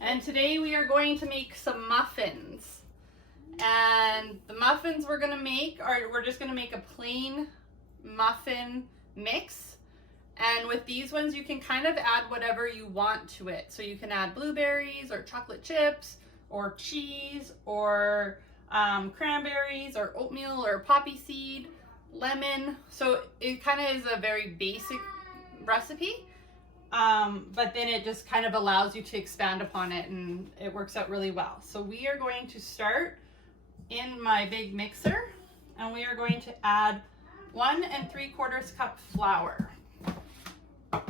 And today we are going to make some muffins. And the muffins we're going to make we're just going to make a plain muffin mix. And with these ones, you can kind of add whatever you want to it. So you can add blueberries or chocolate chips or cheese or cranberries or oatmeal or poppy seed, lemon. So it kind of is a very basic recipe. But then it just kind of allows you to expand upon it, and it works out really well. So we are going to start in my big mixer, and we are going to add 1 3/4 cup flour. So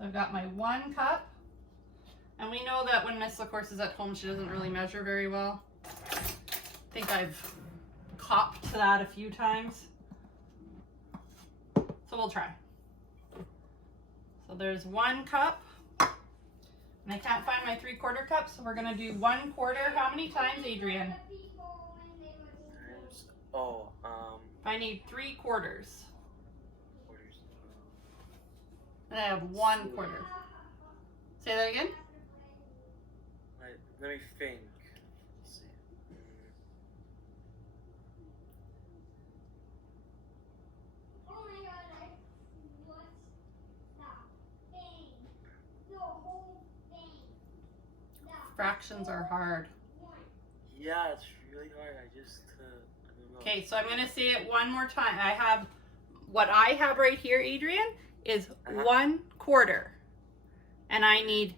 I've got my 1 cup, and we know that when Miss LaCourse is at home, she doesn't really measure very well. I think I've copped to that a few times. So we'll try. So there's 1 cup, and I can't find my 3/4 cup, so we're gonna do 1/4. How many times, Adrian? I need 3/4. And I have 1/4. Say that again? Let me think. Fractions are hard. Yeah, it's really hard. I don't know. Okay, so I'm going to say it one more time. What I have right here, Adrian, is 1/4. And I need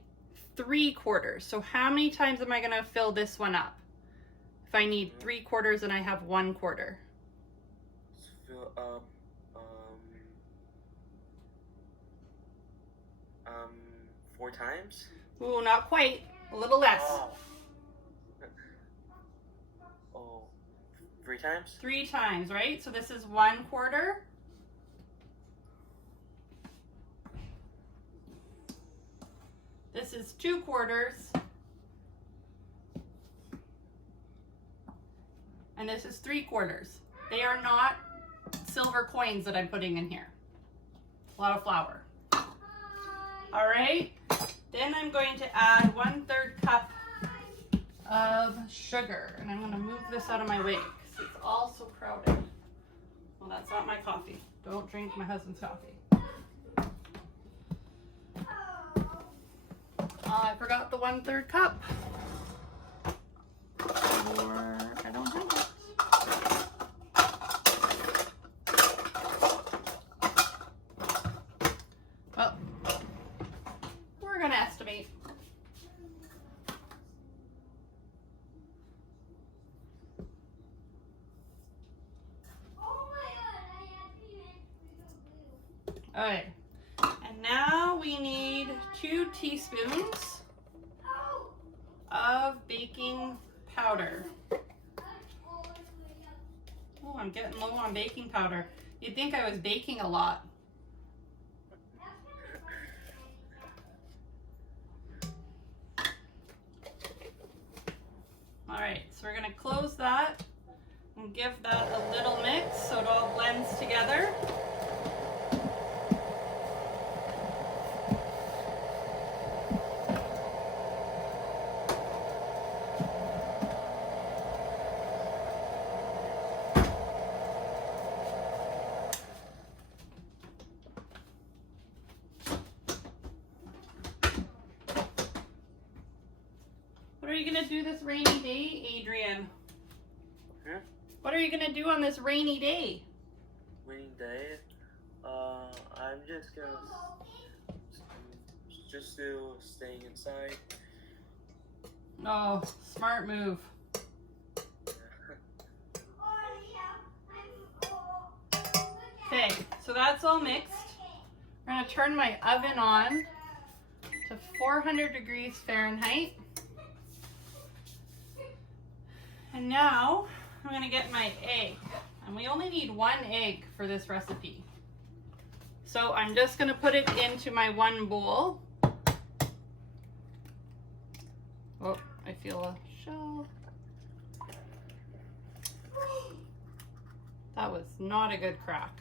3/4. So how many times am I going to fill this one up? If I need 3/4 and I have 1/4. Fill up 4 times? Ooh, not quite. A little less. Oh. 3 times? 3 times, right? So this is 1/4. This is 2/4. And this is 3/4. They are not silver coins that I'm putting in here. A lot of flour. All right. Then I'm going to add 1/3 cup of sugar. And I'm going to move this out of my way because it's all so crowded. Well, that's not my coffee. Don't drink my husband's coffee. I forgot the 1/3 cup. Or I don't have it. Well, we're going to estimate. Alright, and now we need 2 teaspoons of baking powder. Oh, I'm getting low on baking powder. You'd think I was baking a lot. Alright, so we're going to close that and give that a little mix so it all blends together. What are you going to do this rainy day, Adrian? Huh? What are you going to do on this rainy day? Rainy day? I'm just gonna still staying inside. Oh, smart move. Okay, so that's all mixed. We're going to turn my oven on to 400 degrees Fahrenheit. And now I'm going to get my egg. And we only need 1 egg for this recipe. So I'm just going to put it into my 1 bowl. Oh, I feel a shell. That was not a good crack.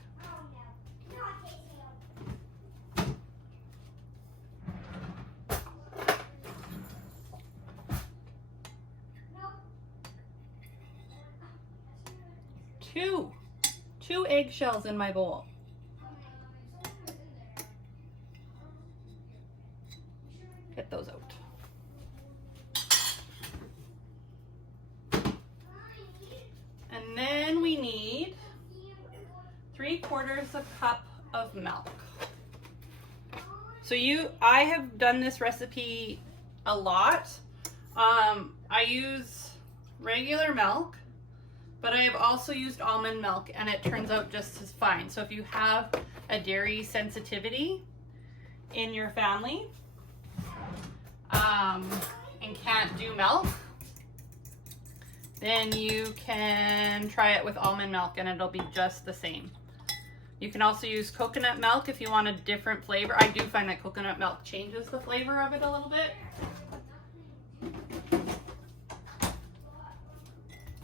Two eggshells in my bowl. Get those out. And then we need 3/4 cup of milk. So I have done this recipe a lot. I use regular milk, but I have also used almond milk and it turns out just as fine. So if you have a dairy sensitivity in your family and can't do milk, then you can try it with almond milk and it'll be just the same. You can also use coconut milk if you want a different flavor. I do find that coconut milk changes the flavor of it a little bit.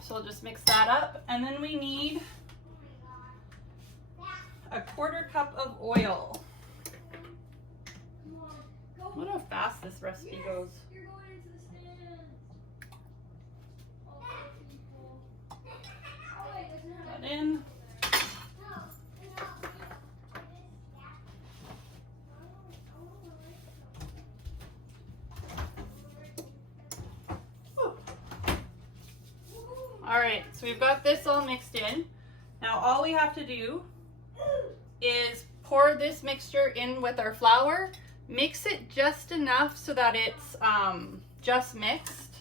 So we'll just mix that up. And then we need 1/4 cup of oil. Look how fast this recipe goes. That in. All right, so we've got this all mixed in. Now all we have to do is pour this mixture in with our flour, mix it just enough so that it's just mixed.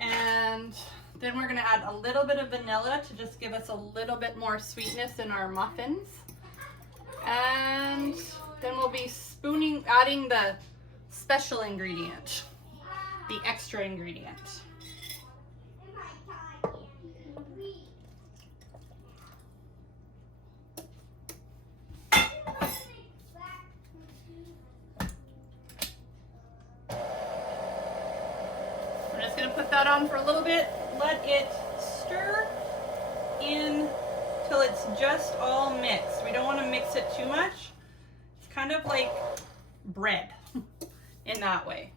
And then we're gonna add a little bit of vanilla to just give us a little bit more sweetness in our muffins. And then we'll be adding the special ingredient, the extra ingredient. I'm just going to put that on for a little bit, let it stir in till it's just all mixed. We don't want to mix it too much. It's kind of like bread in that way.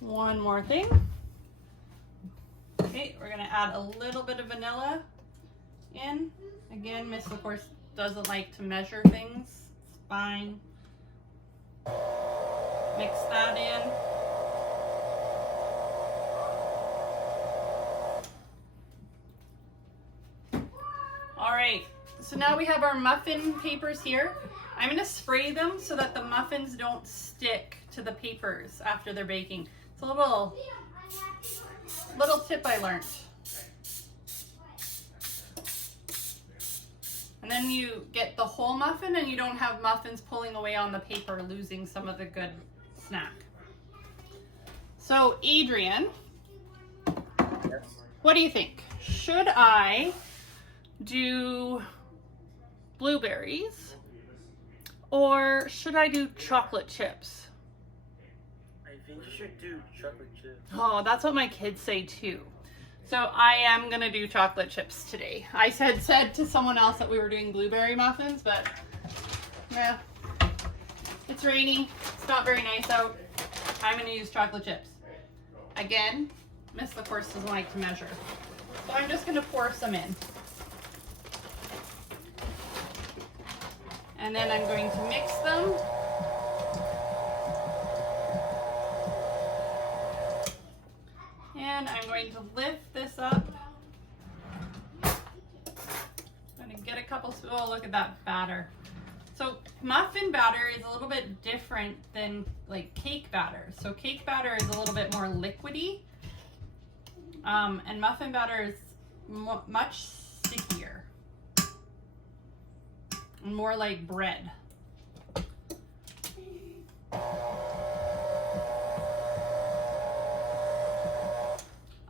One more thing. Okay, we're gonna add a little bit of vanilla in. Again, Miss, of course, doesn't like to measure things. It's fine. Mix that in. All right, so now we have our muffin papers here. I'm gonna spray them so that the muffins don't stick to the papers after they're baking. It's a little tip I learned. And then you get the whole muffin and you don't have muffins pulling away on the paper, losing some of the good snack. So Adrian, what do you think? Should I do blueberries or should I do chocolate chips? I think you should do chocolate chips. Oh, that's what my kids say too. So I am gonna do chocolate chips today. I said to someone else that we were doing blueberry muffins, but yeah, it's rainy. It's not very nice out. I'm gonna use chocolate chips. Again, Miss, of course, doesn't like to measure. So I'm just gonna pour some in. And then I'm going to mix them. And I'm going to lift this up. I'm going to get a couple, oh, look at that batter. So muffin batter is a little bit different than like cake batter. So cake batter is a little bit more liquidy. And muffin batter is much stickier. And more like bread.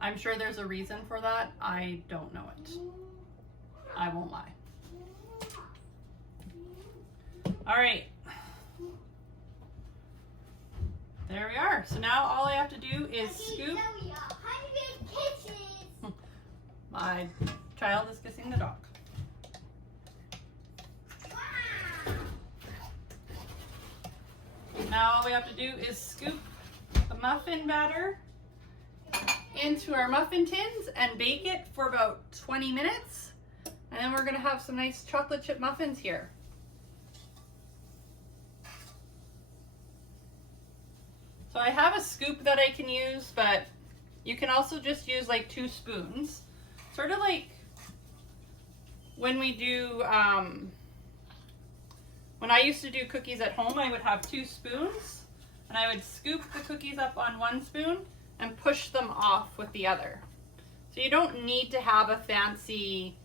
I'm sure there's a reason for that. I don't know it. I won't lie. All right. There we are. So now all I have to do is scoop. My child is kissing the dog. Now all we have to do is scoop the muffin batter into our muffin tins and bake it for about 20 minutes. And then we're gonna have some nice chocolate chip muffins here. So I have a scoop that I can use, but you can also just use like 2 spoons. Sort of like when we do, when I used to do cookies at home, I would have 2 spoons and I would scoop the cookies up on 1 spoon and push them off with the other. So you don't need to have a fancy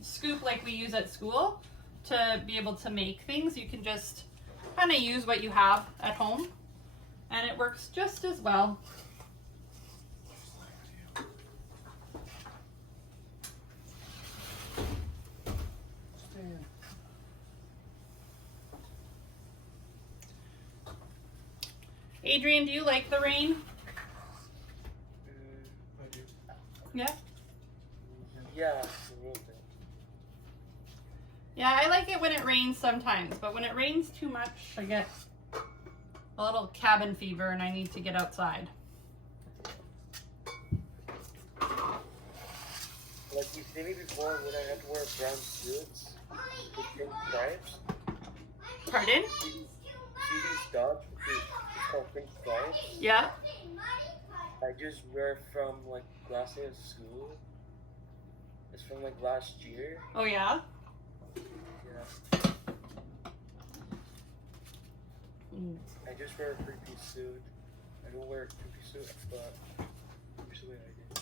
scoop like we use at school to be able to make things. You can just kind of use what you have at home and it works just as well. Adrian, do you like the rain? I do. Yeah? Yeah, a little bit. Yeah, I like it when it rains sometimes, but when it rains too much, I get a little cabin fever and I need to get outside. Like you see me before when I had to wear brown suits with pink stripes. Pardon? See these dots with these, it's called pink stripes? Yeah? I just wear from like last day of school. It's from like last year. Oh yeah? Yeah. I just wear a 3-piece suit. I don't wear a 2-piece suit, but usually I do.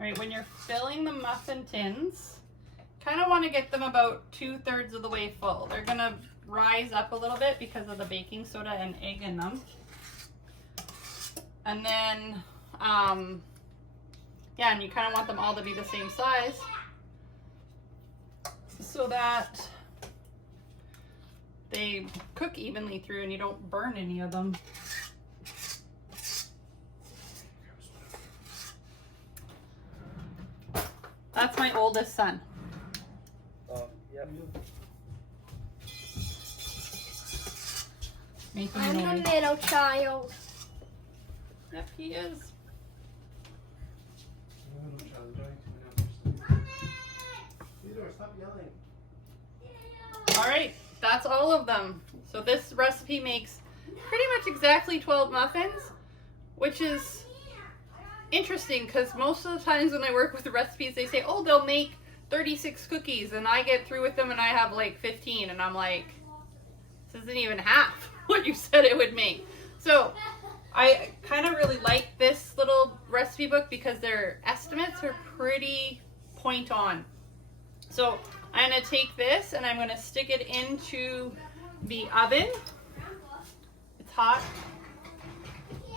Alright, when you're filling the muffin tins, kind of want to get them about 2/3 of the way full. They're going to rise up a little bit because of the baking soda and egg in them. And then, yeah, and you kind of want them all to be the same size so that they cook evenly through and you don't burn any of them. That's my oldest son. Yep. Making I'm noise. a middle child. Yep, he is. Stop yelling. All right, that's all of them. So this recipe makes pretty much exactly 12 muffins, which is interesting because most of the times when I work with the recipes, they say, oh, they'll make 36 cookies, and I get through with them and I have like 15, and I'm like, this isn't even half what you said it would make. So I kind of really like this little recipe book because their estimates are pretty point on. So I'm going to take this and I'm going to stick it into the oven. It's hot.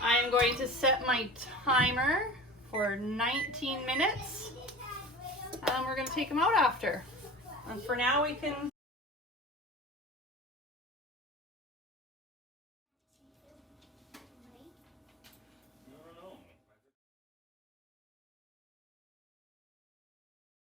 I'm going to set my timer for 19 minutes and we're going to take them out after. And for now we can